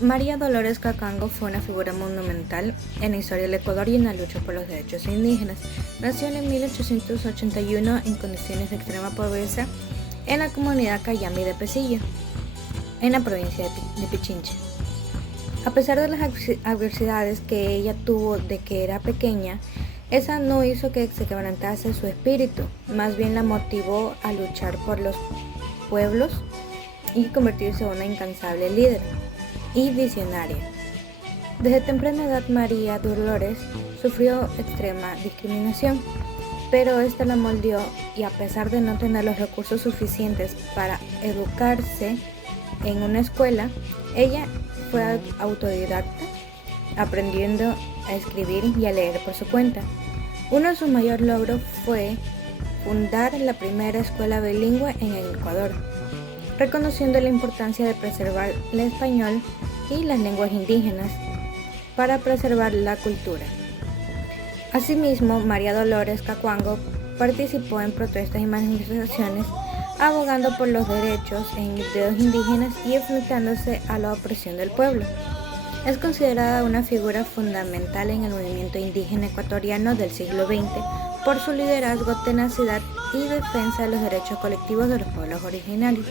María Dolores Cacuango fue una figura monumental en la historia del Ecuador y en la lucha por los derechos indígenas. Nació en 1881 en condiciones de extrema pobreza en la comunidad Cayambe de Pesillo, en la provincia de Pichincha. A pesar de las adversidades que ella tuvo de que era pequeña, esa no hizo que se quebrantase su espíritu, más bien la motivó a luchar por los pueblos y convertirse en una incansable líder y visionaria. Desde temprana edad María Dolores sufrió extrema discriminación, pero esta la moldeó y a pesar de no tener los recursos suficientes para educarse en una escuela, ella fue autodidacta, aprendiendo a escribir y a leer por su cuenta. Uno de sus mayores logros fue fundar la primera escuela bilingüe en el Ecuador, reconociendo la importancia de preservar el español y las lenguas indígenas para preservar la cultura. Asimismo, María Dolores Cacuango participó en protestas y manifestaciones abogando por los derechos de los indígenas y enfrentándose a la opresión del pueblo. Es considerada una figura fundamental en el movimiento indígena ecuatoriano del siglo XX por su liderazgo, tenacidad y defensa de los derechos colectivos de los pueblos originarios.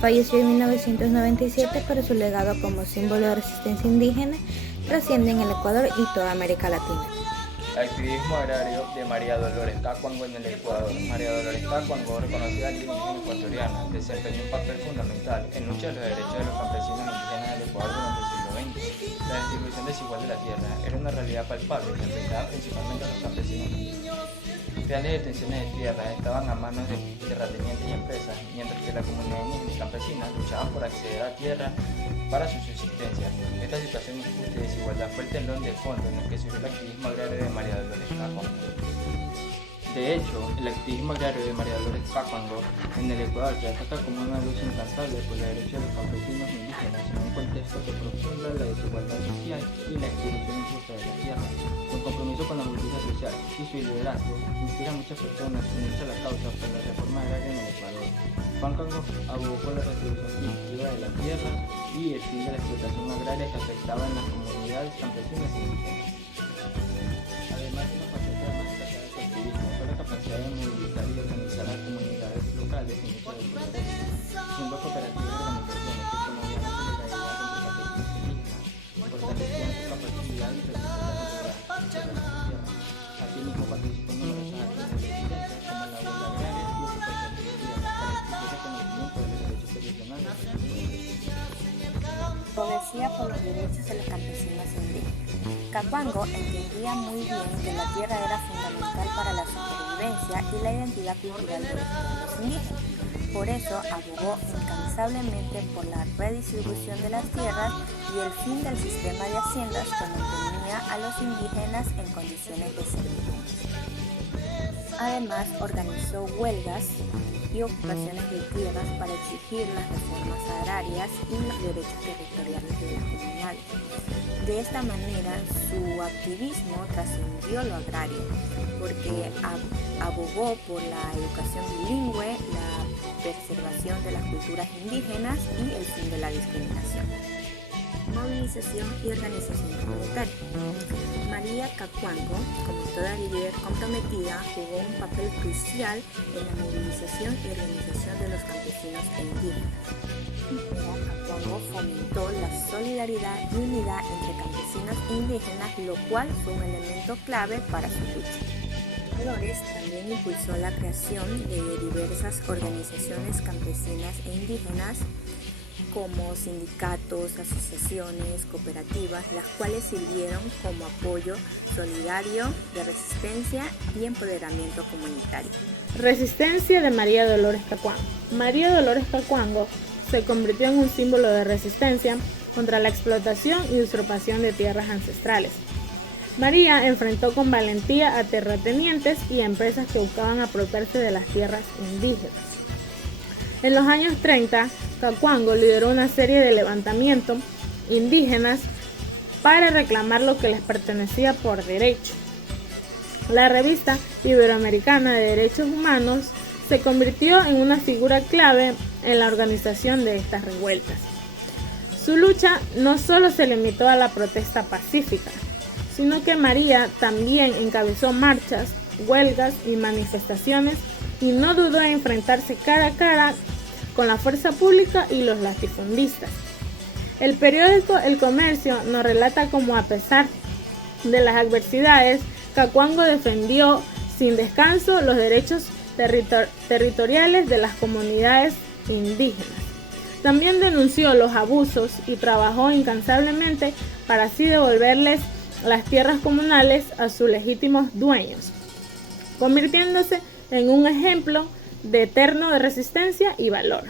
Falleció en 1997, pero su legado como símbolo de resistencia indígena trasciende en el Ecuador y toda América Latina. Activismo agrario de María Dolores Cacuango en el Ecuador. María Dolores Cacuango, reconocida líder indígena ecuatoriana, desempeñó un papel fundamental en lucha de los derechos de los campesinos indígenas del Ecuador durante el siglo XX. La distribución desigual de la tierra era una realidad palpable que afectaba principalmente a los campesinos indígenas. Reales detenciones de tierra estaban a manos de terratenientes y empresas, mientras que la comunidad indígena y campesina luchaban por acceder a tierra para su subsistencia. Esta situación injusta y desigualdad fue el telón de fondo en el que surgió el activismo agrario de María Dolores Cacuango. De hecho, el activismo agrario de María Dolores Cacuango en el Ecuador se destaca como una lucha incansable por los derechos de los campesinos indígenas en un contexto que profunda la desigualdad social y la distribución injusta de la tierra. Su compromiso con la justicia social y su liderazgo inspira a muchas personas a unirse a la causa por la reforma agraria en el Ecuador. Cacuango abogó por la retribución equitativa de la tierra y el fin de la explotación agraria que afectaba en las comunidades campesinas y indígenas. Además, una faceta más destacada de su activismo fue la capacidad de movilizar y organizar a comunidades locales en lucha de derechos, siendo cooperativas y organizaciones que promovían la solidaridad entre campesinos e indígenas, fortalecían su capacidad y resistencia contra la tierra. Asimismo, participó en numerosas acciones de resistencia como la huelga agraria y ocupación de tierra para exigir reconocimiento de los derechos tradicionales de los pueblos. Abogacía por los derechos de los campesinos e indígenas. Cacuango entendía muy bien que la tierra era fundamental para la supervivencia y la identidad cultural de los pueblos indígenas. Por eso abogó incansablemente por la redistribución de las tierras y el fin del sistema de haciendas que mantenía a los indígenas en condiciones de servidumbre. Además, organizó huelgas y ocupaciones de tierras para exigir las reformas agrarias y los derechos territoriales de las comunidades. De esta manera, su activismo trascendió lo agrario, porque abogó por la educación bilingüe, la preservación de las culturas indígenas y el fin de la discriminación. Movilización y organización comunitaria. María Cacuango, como toda líder comprometida, jugó un papel crucial en la movilización y organización de los campesinos e indígenas. Cacuango fomentó la solidaridad y unidad entre campesinos e indígenas, lo cual fue un elemento clave para su lucha. Dolores también impulsó la creación de diversas organizaciones campesinas e indígenas, como sindicatos, asociaciones, cooperativas, las cuales sirvieron como apoyo solidario de resistencia y empoderamiento comunitario. Resistencia de María Dolores Cacuango. María Dolores Cacuango se convirtió en un símbolo de resistencia contra la explotación y usurpación de tierras ancestrales. María enfrentó con valentía a terratenientes y a empresas que buscaban apropiarse de las tierras indígenas. En los años 30, Cacuango lideró una serie de levantamientos indígenas para reclamar lo que les pertenecía por derecho. La revista Iberoamericana de Derechos Humanos se convirtió en una figura clave en la organización de estas revueltas. Su lucha no solo se limitó a la protesta pacífica, sino que María también encabezó marchas, huelgas y manifestaciones y no dudó en enfrentarse cara a cara con la fuerza pública y los latifundistas. El periódico El Comercio nos relata cómo, a pesar de las adversidades, Cacuango defendió sin descanso los derechos territoriales de las comunidades indígenas. También denunció los abusos y trabajó incansablemente para así devolverles las tierras comunales a sus legítimos dueños, convirtiéndose en un ejemplo de eterno de resistencia y valor.